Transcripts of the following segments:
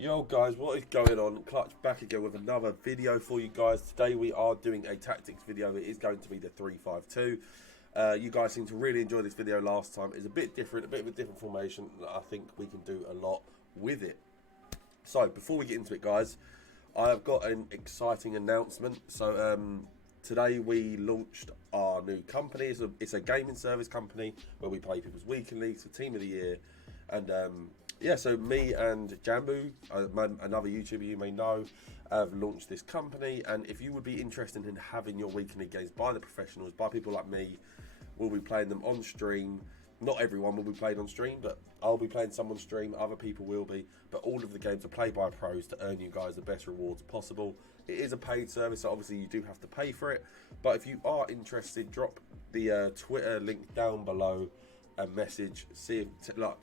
Yo guys, what is going on? Clutch back again with another video for you guys. Today we are doing a tactics video. It is going to be the 3-5-2. You guys seem to really enjoy this video last time. It's a bit different, a bit of a different formation. I think we can do a lot with it. So before we get into it guys, I have got an exciting announcement. So today we launched our new company. It's a gaming service company where we play people's weekend leagues for Team of the Year. And yeah, so me and Jamboo, another YouTuber you may know, have launched this company. And if you would be interested in having your weekend league games by the professionals, by people like me, we'll be playing them on stream. Not everyone will be played on stream, but I'll be playing some on stream, other people will be. But all of the games are played by pros to earn you guys the best rewards possible. It is a paid service, so obviously you do have to pay for it. But if you are interested, drop the Twitter link down below and message, see if,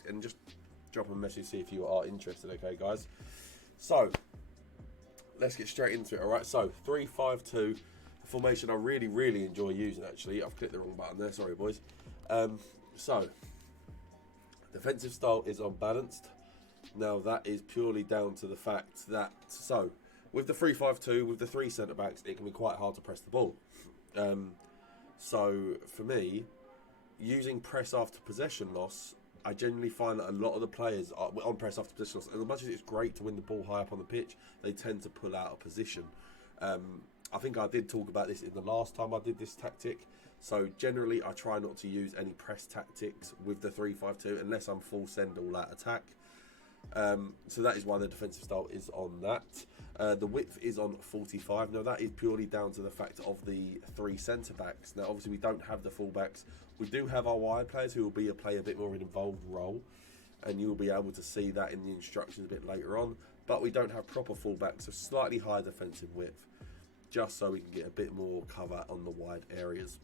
and just drop a message, see if you are interested, okay guys? So, let's get straight into it, alright? So, 3-5-2, formation I really enjoy using actually. I've clicked the wrong button there, sorry boys. So, defensive style is unbalanced. Now that is purely down to the fact that, so, with the 3-5-2, with the 3 centre-backs, it can be quite hard to press the ball. So, for me, using press after possession loss, I generally find that a lot of the players are on press after possession loss, and as much as it's great to win the ball high up on the pitch, they tend to pull out of position. I think I did talk about this in the last time I did this tactic. So generally I try not to use any press tactics with the 3-5-2 unless I'm full send all out attack. So that is why the defensive style is on that. The width is on 45. Now that is purely down to the fact of the 3 centre backs. Now obviously we don't have the full backs. We do have our wide players who will play a bit more of an involved role, and you will be able to see that in the instructions a bit later on. But we don't have proper full backs, so slightly higher defensive width, just so we can get a bit more cover on the wide areas.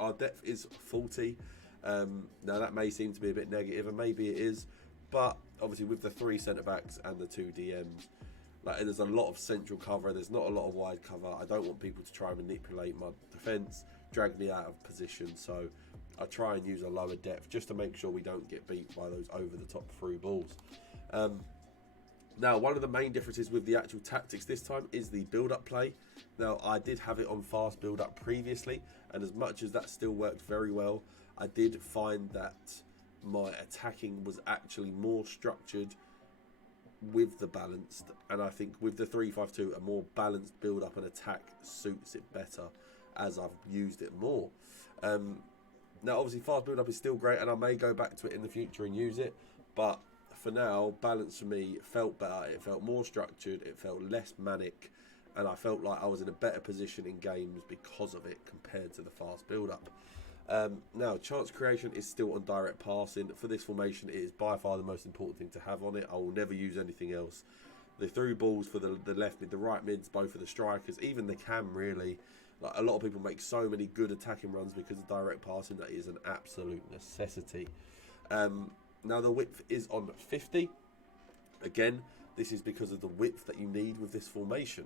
Our depth is 40. Now that may seem to be a bit negative, and maybe it is, but obviously with the 3 centre backs and the 2 DMs, there's a lot of central cover. There's not a lot of wide cover. I don't want people to try and manipulate my defence, drag me out of position. So I try and use a lower depth just to make sure we don't get beat by those over the top through balls. Now, one of the main differences with the actual tactics this time is the build-up play. Now, I did have it on fast build-up previously, and as much as that still worked very well, I did find that my attacking was actually more structured with the balanced, and I think with the 3-5-2, a more balanced build-up and attack suits it better as I've used it more. Now, obviously, fast build-up is still great, and I may go back to it in the future and use it, but for now, balance for me felt better. It felt more structured, it felt less manic, and I felt like I was in a better position in games because of it compared to the fast build-up. Now, chance creation is still on direct passing. For this formation, it is by far the most important thing to have on it. I will never use anything else. The through balls for the left mid, the right mids, both for the strikers, even the cam really. Like, a lot of people make so many good attacking runs because of direct passing. That is an absolute necessity. Now the width is on 50. Again, this is because of the width that you need with this formation.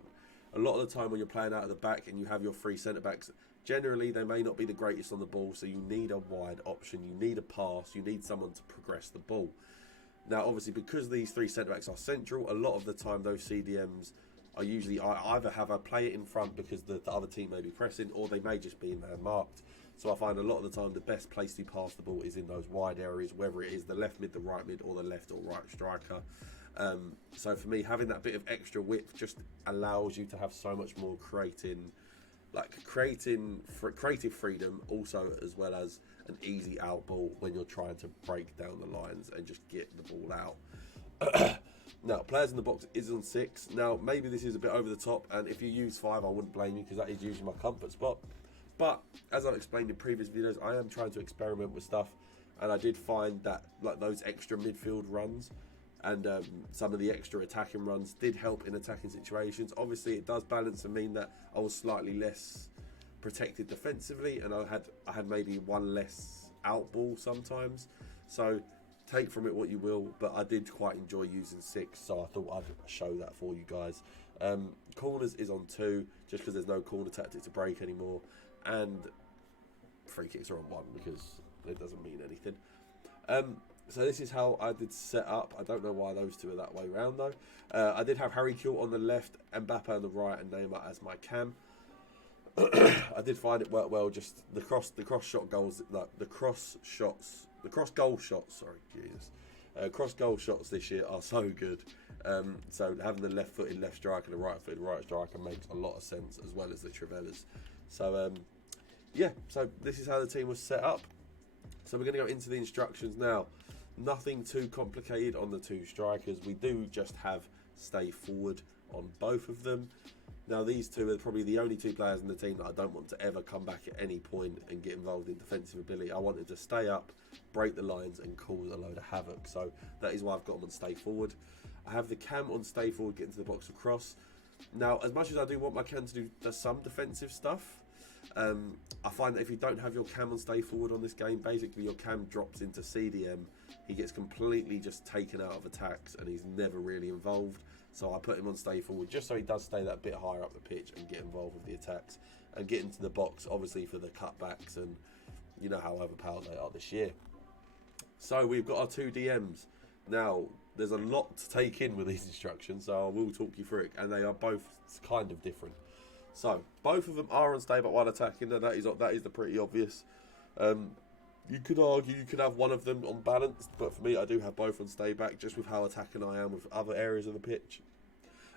A lot of the time when you're playing out of the back and you have your 3 centre-backs, generally they may not be the greatest on the ball, so you need a wide option, you need a pass, you need someone to progress the ball. Now obviously because these 3 centre-backs are central, a lot of the time those CDMs are usually, I either have a player in front because the other team may be pressing, or they may just be man marked. So I find a lot of the time the best place to pass the ball is in those wide areas, whether it is the left mid, the right mid, or the left or right striker. So for me, having that bit of extra width just allows you to have so much more creative freedom, also as well as an easy out ball when you're trying to break down the lines and just get the ball out. Now, players in the box is on 6. Now, maybe this is a bit over the top, and if you use 5, I wouldn't blame you because that is usually my comfort spot. But as I've explained in previous videos, I am trying to experiment with stuff, and I did find that those extra midfield runs and some of the extra attacking runs did help in attacking situations. Obviously, it does balance and mean that I was slightly less protected defensively, and I had maybe one less out ball sometimes. So take from it what you will, but I did quite enjoy using 6, so I thought I'd show that for you guys. Corners is on 2, just because there's no corner tactic to break anymore, and free kicks are on 1 because it doesn't mean anything. So this is how I did set up. I don't know why those two are that way round though. I did have Harry Kewell on the left, Mbappe on the right, and Neymar as my cam. I did find it worked well. Just the cross shot goals, like the cross goal shots. Sorry, Jesus. Cross goal shots this year are so good. So having the left-footed left striker and the right-footed right striker makes a lot of sense, as well as the Trivellas. So yeah, so this is how the team was set up. So we're going to go into the instructions now. Nothing too complicated on the two strikers. We do just have stay forward on both of them. Now these two are probably the only two players in the team that I don't want to ever come back at any point and get involved in defensive ability. I wanted to stay up, break the lines and cause a load of havoc. So that is why I've got them on stay forward. I have the cam on stay forward, get into the box across. Now as much as I do want my cam to do some defensive stuff, I find that if you don't have your cam on stay forward on this game, basically your cam drops into CDM. He gets completely just taken out of attacks and he's never really involved. So I put him on stay forward just so he does stay that bit higher up the pitch and get involved with the attacks and get into the box, obviously for the cutbacks, and you know how overpowered they are this year. So we've got our two DMs. Now there's a lot to take in with these instructions, so I will talk you through it, and they are both kind of different. So both of them are on stay but while attacking, and that is the pretty obvious. You could argue you could have one of them on balanced, but for me I do have both on stay back, just with how attacking I am with other areas of the pitch.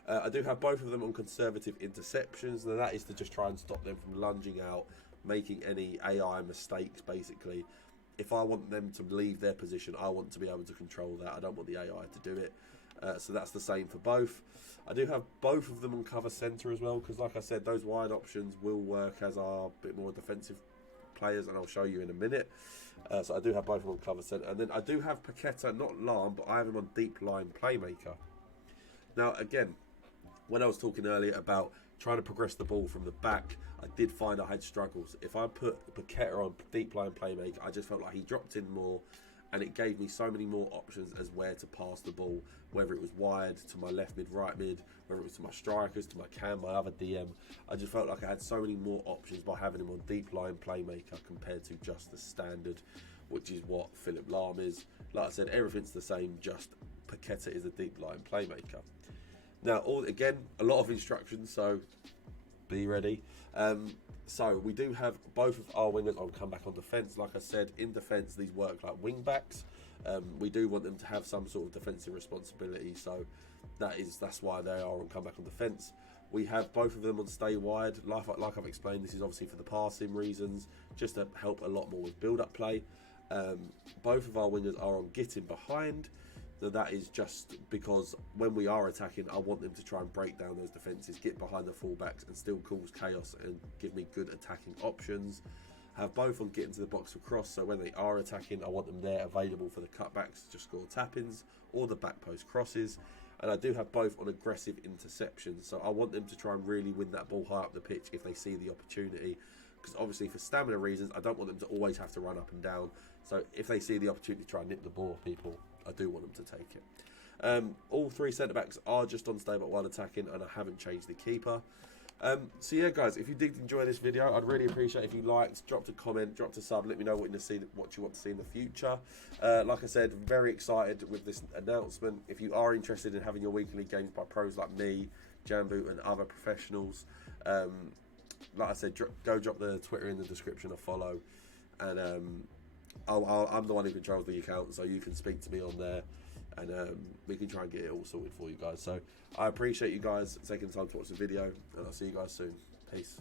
I do have both of them on conservative interceptions. Now that is to just try and stop them from lunging out, making any AI mistakes basically. If I want them to leave their position, I want to be able to control that. I don't want the AI to do it. So that's the same for both. I do have both of them on cover centre as well, because like I said, those wide options will work as our bit more defensive players, and I'll show you in a minute. So I do have both of them on cover centre. And then I do have Paqueta, not Lahm, but I have him on deep line playmaker. Now again, when I was talking earlier about trying to progress the ball from the back, I did find I had struggles. If I put Paqueta on deep line playmaker, I just felt like he dropped in more, and it gave me so many more options as where to pass the ball, whether it was wide, to my left mid, right mid, whether it was to my strikers, to my cam, my other DM. I just felt like I had so many more options by having him on deep line playmaker compared to just the standard, which is what Philipp Lahm is. Like I said, everything's the same, just Paqueta is a deep line playmaker. Now, again, a lot of instructions, so be ready. So we do have both of our wingers on comeback on defence. Like I said, in defence, these work like wing backs. We do want them to have some sort of defensive responsibility, so that's why they are on comeback on defence. We have both of them on stay wide. Like I've explained, this is obviously for the passing reasons, just to help a lot more with build-up play. Both of our wingers are on getting behind. So that is just because when we are attacking, I want them to try and break down those defences, get behind the fullbacks and still cause chaos and give me good attacking options. Have both on getting to the box across, so when they are attacking, I want them there available for the cutbacks to score tap-ins or the back post crosses. And I do have both on aggressive interceptions, so I want them to try and really win that ball high up the pitch if they see the opportunity. Because obviously for stamina reasons, I don't want them to always have to run up and down. So if they see the opportunity to try and nip the ball off people, I do want them to take it. All three centre-backs are just on stay but while attacking, and I haven't changed the keeper. So yeah guys, if you did enjoy this video, I'd really appreciate if you liked, dropped a comment, dropped a sub, let me know what you want to see in the future. Like I said, very excited with this announcement. If you are interested in having your weekly games by pros like me, Jamboo and other professionals, like I said, go drop the Twitter in the description or follow, and I'm the one who controls the account, so you can speak to me on there, and we can try and get it all sorted for you guys. So I appreciate you guys taking the time to watch the video, and I'll see you guys soon. Peace.